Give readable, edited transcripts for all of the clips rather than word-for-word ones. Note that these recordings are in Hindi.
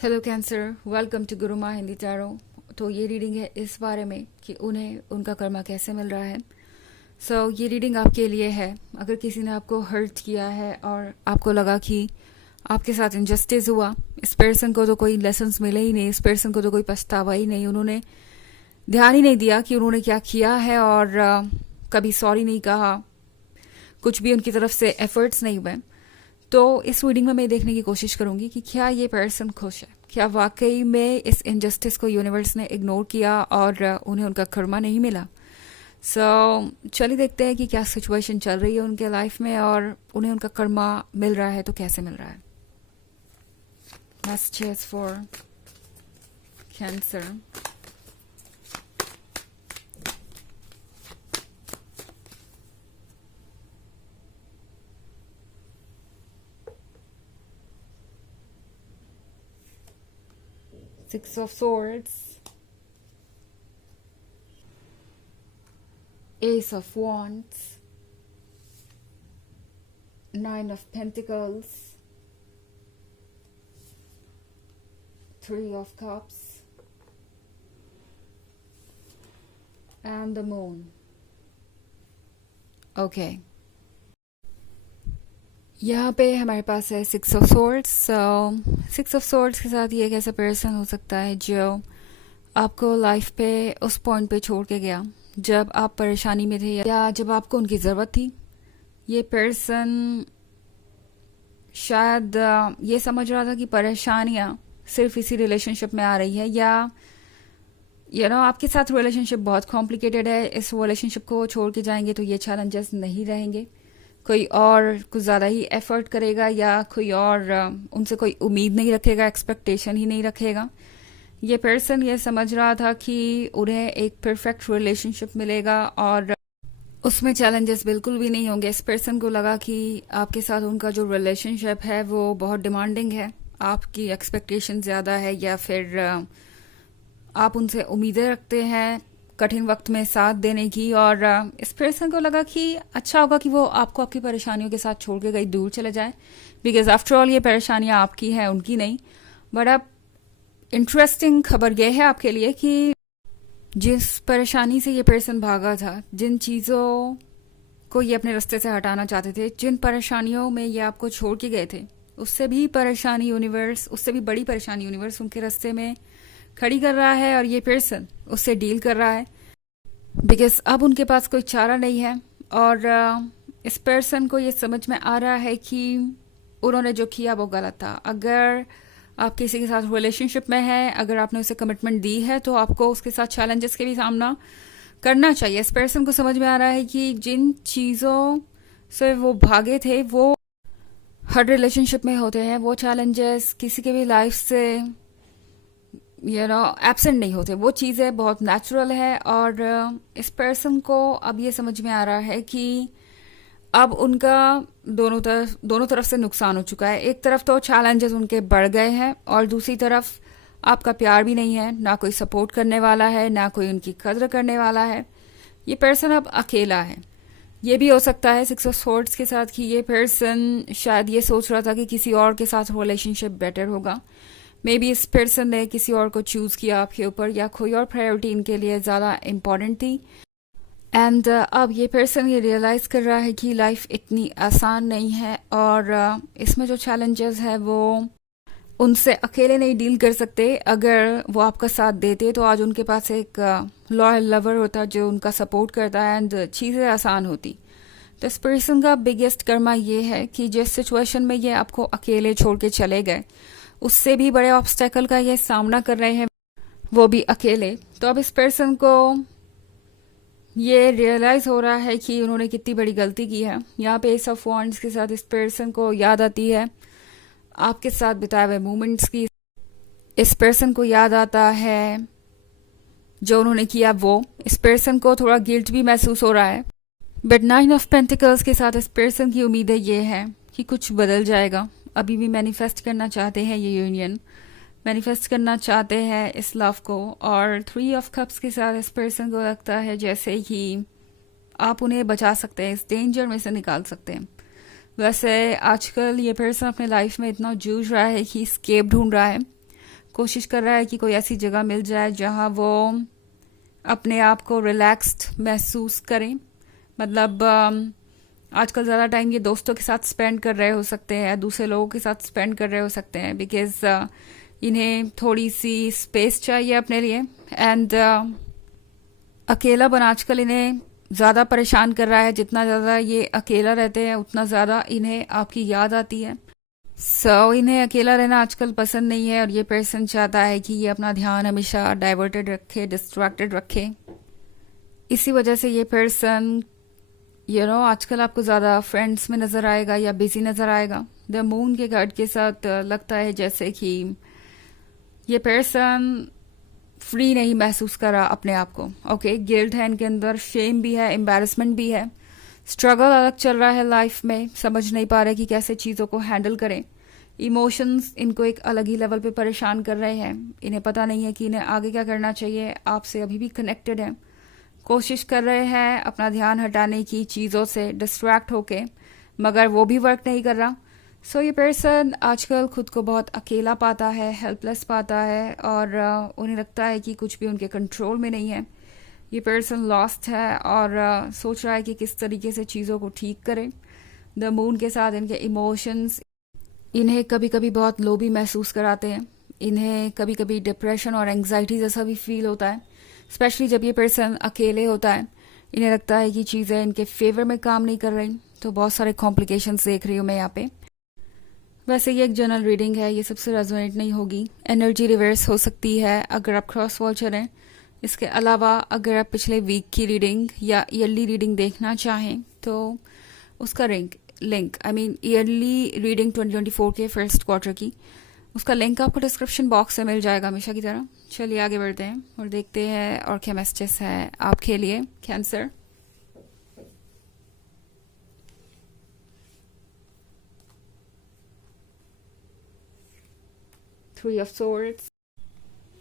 हेलो कैंसर, वेलकम टू गुरु माँ हिंदी टैरो। तो ये रीडिंग है इस बारे में कि उन्हें उनका कर्मा कैसे मिल रहा है। ये रीडिंग आपके लिए है। अगर किसी ने आपको हर्ट किया है और आपको लगा कि आपके साथ इनजस्टिस हुआ, इस पर्सन को तो कोई लेसन्स मिले ही नहीं, इस पर्सन को तो कोई पछतावा ही नहीं, उन्होंने ध्यान ही नहीं दिया कि उन्होंने क्या किया है और कभी सॉरी नहीं कहा, कुछ भी उनकी तरफ से एफर्ट्स नहीं हुए। तो इस रीडिंग में मैं देखने की कोशिश करूंगी कि क्या ये पर्सन खुश है, क्या वाकई में इस इनजस्टिस को यूनिवर्स ने इग्नोर किया और उन्हें उनका कर्मा नहीं मिला। चलिए देखते हैं कि क्या सिचुएशन चल रही है उनके लाइफ में और उन्हें उनका कर्मा मिल रहा है तो कैसे मिल रहा है। Messages for cancer. Six of Swords, Ace of Wands, Nine of Pentacles, Three of Cups, and the Moon. Okay. यहाँ पे हमारे पास है six of swords. Six of swords के साथ ये एक ऐसा पर्सन हो सकता है जो आपको लाइफ पे उस पॉइंट पे छोड़ के गया जब आप परेशानी में थे या जब आपको उनकी ज़रूरत थी। ये पर्सन शायद ये समझ रहा था कि परेशानियाँ सिर्फ इसी रिलेशनशिप में आ रही है, या आपके साथ रिलेशनशिप बहुत कॉम्प्लिकेटेड है, इस रिलेशनशिप को छोड़ के जाएंगे तो ये चैलेंजेस नहीं रहेंगे, कोई और कुछ ज़्यादा ही एफर्ट करेगा या कोई और उनसे कोई उम्मीद नहीं रखेगा, एक्सपेक्टेशन ही नहीं रखेगा। ये पर्सन ये समझ रहा था कि उन्हें एक परफेक्ट रिलेशनशिप मिलेगा और उसमें चैलेंजेस बिल्कुल भी नहीं होंगे। इस पर्सन को लगा कि आपके साथ उनका जो रिलेशनशिप है वो बहुत डिमांडिंग है, आपकी एक्सपेक्टेशन ज़्यादा है, या फिर आप उनसे उम्मीदें रखते हैं कठिन वक्त में साथ देने की। और इस पर्सन को लगा कि अच्छा होगा कि वो आपको आपकी परेशानियों के साथ छोड़ के कहीं दूर चले जाए, बिकॉज आफ्टर ऑल ये परेशानियां आपकी हैं, उनकी नहीं। बट अब इंटरेस्टिंग खबर यह है आपके लिए कि जिस परेशानी से ये पर्सन भागा था, जिन चीज़ों को ये अपने रास्ते से हटाना चाहते थे, जिन परेशानियों में ये आपको छोड़ के गए थे, उससे भी परेशानी यूनिवर्स, उससे भी बड़ी परेशानी यूनिवर्स उनके रास्ते में खड़ी कर रहा है और ये पर्सन उससे डील कर रहा है, बिकॉज अब उनके पास कोई चारा नहीं है। और इस पर्सन को ये समझ में आ रहा है कि उन्होंने जो किया वो गलत था। अगर आप किसी के साथ रिलेशनशिप में हैं, अगर आपने उसे कमिटमेंट दी है तो आपको उसके साथ चैलेंजेस के भी सामना करना चाहिए। इस पर्सन को समझ में आ रहा है कि जिन चीज़ों से वो भागे थे वो हर रिलेशनशिप में होते हैं, वो चैलेंजेस किसी के भी लाइफ से एब्सेंट नहीं होते, वो चीज़ें बहुत नेचुरल है। और इस पर्सन को अब ये समझ में आ रहा है कि अब उनका दोनों तरफ से नुकसान हो चुका है। एक तरफ तो चैलेंजेस उनके बढ़ गए हैं और दूसरी तरफ आपका प्यार भी नहीं है, ना कोई सपोर्ट करने वाला है, ना कोई उनकी कद्र करने वाला है। ये पर्सन अब अकेला है। ये भी हो सकता है सिक्स ऑफ सोर्ड्स के साथ कि ये पर्सन शायद ये सोच रहा था कि किसी और के साथ रिलेशनशिप बेटर होगा। मे बी इस पर्सन ने किसी और को चूज किया आपके ऊपर, या कोई और प्रायोरिटी इनके लिए ज़्यादा इम्पोर्टेंट थी। एंड अब ये पर्सन ये रियलाइज कर रहा है कि लाइफ इतनी आसान नहीं है और इसमें जो चैलेंजेस है वो उनसे अकेले नहीं डील कर सकते। अगर वो आपका साथ देते तो आज उनके पास एक लॉयल लवर होता जो उनका सपोर्ट करता है एंड चीज़ें आसान होती। तो इस पर्सन का बिगेस्ट कर्मा ये है कि जिस सिचुएशन में ये आपको अकेले छोड़ के चले गए, उससे भी बड़े ऑब्स्टेकल का ये सामना कर रहे हैं, वो भी अकेले। तो अब इस पर्सन को ये रियलाइज हो रहा है कि उन्होंने कितनी बड़ी गलती की है। यहाँ पे एस ऑफ वॉन्ड्स के साथ इस पर्सन को याद आती है आपके साथ बिताए हुए मोमेंट्स की। इस पर्सन को याद आता है जो उन्होंने किया वो। इस पर्सन को थोड़ा गिल्ट भी महसूस हो रहा है। बट नाइन ऑफ पेंटिकल्स के साथ इस पर्सन की उम्मीदें ये है कि कुछ बदल जाएगा। अभी भी मैनिफेस्ट करना चाहते हैं ये यूनियन, मैनिफेस्ट करना चाहते हैं इस लव को। और थ्री ऑफ कप्स के साथ इस पर्सन को लगता है जैसे कि आप उन्हें बचा सकते हैं, इस डेंजर में से निकाल सकते हैं। वैसे आजकल ये पर्सन अपने लाइफ में इतना जूझ रहा है कि स्केप ढूंढ रहा है, कोशिश कर रहा है कि कोई ऐसी जगह मिल जाए जहाँ वो अपने आप को रिलैक्स्ड महसूस करें। मतलब आजकल ज़्यादा टाइम ये दोस्तों के साथ स्पेंड कर रहे हो सकते हैं, दूसरे लोगों के साथ स्पेंड कर रहे हो सकते हैं, बिकॉज इन्हें थोड़ी सी स्पेस चाहिए अपने लिए। एंड अकेलापन आजकल इन्हें ज़्यादा परेशान कर रहा है। जितना ज़्यादा ये अकेला रहते हैं उतना ज़्यादा इन्हें आपकी याद आती है। इन्हें अकेला रहना आजकल पसंद नहीं है और ये पर्सन चाहता है कि ये अपना ध्यान हमेशा डाइवर्टेड रखे, डिस्ट्रैक्टेड रखे। इसी वजह से ये पर्सन आजकल आपको ज़्यादा फ्रेंड्स में नज़र आएगा या बिजी नज़र आएगा। द मून के कार्ड के साथ लगता है जैसे कि ये पर्सन फ्री नहीं महसूस कर रहा अपने आप को। ओके, गिल्ट है इनके अंदर, शेम भी है, एम्बैरसमेंट भी है, स्ट्रगल अलग चल रहा है लाइफ में, समझ नहीं पा रहे कि कैसे चीज़ों को हैंडल करें। इमोशंस इनको एक अलग ही लेवल पे परेशान कर रहे हैं। इन्हें पता नहीं है कि इन्हें आगे क्या करना चाहिए। आपसे अभी भी कनेक्टेड है, कोशिश कर रहे हैं अपना ध्यान हटाने की चीज़ों से डिस्ट्रैक्ट होके, मगर वो भी वर्क नहीं कर रहा। ये पर्सन आजकल खुद को बहुत अकेला पाता है, हेल्पलेस पाता है और उन्हें लगता है कि कुछ भी उनके कंट्रोल में नहीं है। ये पर्सन लॉस्ट है और सोच रहा है कि किस तरीके से चीज़ों को ठीक करे। द मून के साथ इनके इमोशंस इन्हें कभी कभी बहुत लो भी महसूस कराते हैं। इन्हें कभी कभी डिप्रेशन और एंग्जाइटी जैसा भी फील होता है, स्पेशली जब ये पर्सन अकेले होता है। इन्हें लगता है कि चीज़ें इनके फेवर में काम नहीं कर रही, तो बहुत सारे कॉम्प्लिकेशंस देख रही हूँ मैं यहाँ पे। वैसे ये एक जनरल रीडिंग है, ये सबसे रेजोनेट नहीं होगी। एनर्जी रिवर्स हो सकती है अगर आप क्रॉस वॉचर हैं। इसके अलावा अगर आप पिछले वीक की रीडिंग या ईयरली रीडिंग देखना चाहें तो उसका लिंक ईयरली रीडिंग 2024 के फर्स्ट क्वार्टर की, उसका लिंक आपको डिस्क्रिप्शन बॉक्स में मिल जाएगा हमेशा की तरह। चलिए आगे बढ़ते हैं और देखते हैं और क्या मैसेजेस है आपके लिए cancer. Three of Swords,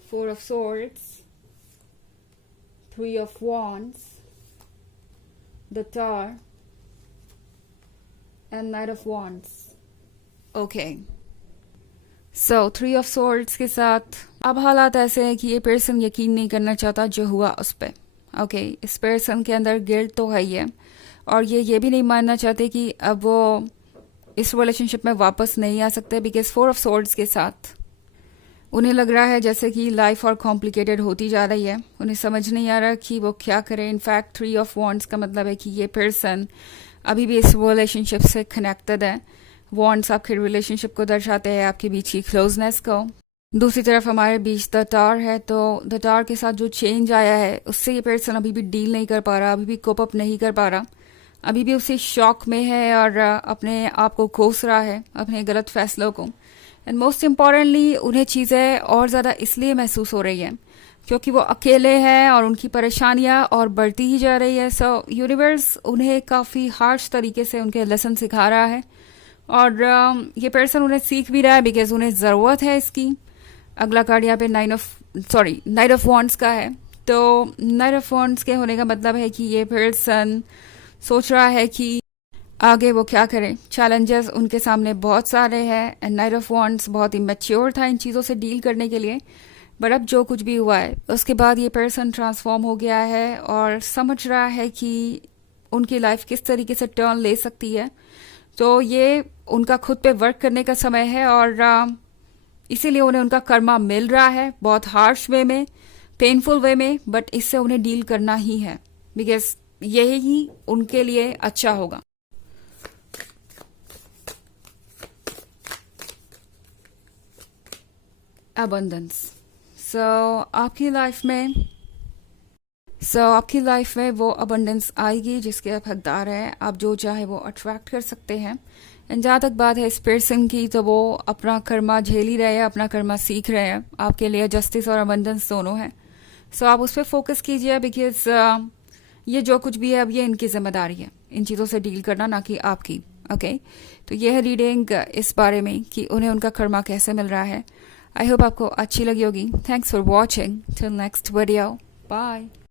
Four of Swords, Three of Wands, the Tower, and Knight of Wands. Okay. Three of Swords के साथ अब हालात ऐसे हैं कि ये पर्सन यकीन नहीं करना चाहता जो हुआ उस पर। ओके, इस पर्सन के अंदर गिल्ट तो है ही है और ये भी नहीं मानना चाहते कि अब वो इस रिलेशनशिप में वापस नहीं आ सकते, बिकॉज फोर ऑफ सोर्ड्स के साथ उन्हें लग रहा है जैसे कि लाइफ और कॉम्प्लिकेटेड होती जा रही है। उन्हें समझ नहीं आ रहा कि वो क्या करें। इनफैक्ट थ्री ऑफ वॉन्ड्स का मतलब है कि ये पर्सन अभी भी इस रिलेशनशिप से कनेक्टेड है। वॉन्ड्स आपके रिलेशनशिप को दर्शाते हैं, आपके बीच की क्लोजनेस को। दूसरी तरफ हमारे बीच द टावर है, तो द टावर के साथ जो चेंज आया है उससे ये पर्सन अभी भी डील नहीं कर पा रहा, अभी भी कोप अप नहीं कर पा रहा, अभी भी उसी शॉक में है और अपने आप को कोस रहा है, अपने गलत फैसलों को। एंड मोस्ट इम्पॉर्टेंटली उन्हें चीज़ें और ज़्यादा इसलिए महसूस हो रही हैं क्योंकि वो अकेले हैं और उनकी परेशानियां और बढ़ती ही जा रही है। यूनिवर्स उन्हें काफ़ी हार्श तरीके से उनके लेसन सिखा रहा है और ये पर्सन उन्हें सीख भी रहा है बिकॉज उन्हें ज़रूरत है इसकी। अगला कार्ड यहाँ पे नाइट ऑफ वॉन्ड्स का है। तो नाइट ऑफ वॉन्ड्स के होने का मतलब है कि ये पर्सन सोच रहा है कि आगे वो क्या करें। चैलेंजेस उनके सामने बहुत सारे हैं एंड नाइट ऑफ वॉन्ड्स बहुत इमेच्योर था इन चीज़ों से डील करने के लिए। बट अब जो कुछ भी हुआ है उसके बाद ये पर्सन ट्रांसफॉर्म हो गया है और समझ रहा है कि उनकी लाइफ किस तरीके से टर्न ले सकती है। तो ये उनका खुद पे वर्क करने का समय है और इसीलिए उन्हें उनका कर्मा मिल रहा है, बहुत हार्श वे में, पेनफुल वे में, बट इससे उन्हें डील करना ही है बिकॉज यही उनके लिए अच्छा होगा। अबंडेंस। आपकी लाइफ में वो अबंडेंस आएगी जिसके आप हकदार हैं। आप जो चाहे वो अट्रैक्ट कर सकते हैं। एंड जहाँ तक बात है इस पर्सन की, तो वो अपना कर्मा झेल ही रहे हैं, अपना कर्मा सीख रहे हैं। आपके लिए जस्टिस और अबंडेंस दोनों है। आप उस पर फोकस कीजिए बिकॉज ये जो कुछ भी है अब ये इनकी जिम्मेदारी है इन चीज़ों से डील करना, ना कि आपकी। ओके, तो यह है रीडिंग इस बारे में कि उन्हें उनका कर्मा कैसे मिल रहा है। आई होप आपको अच्छी लगी होगी। Thanks for watching. Till next video, bye.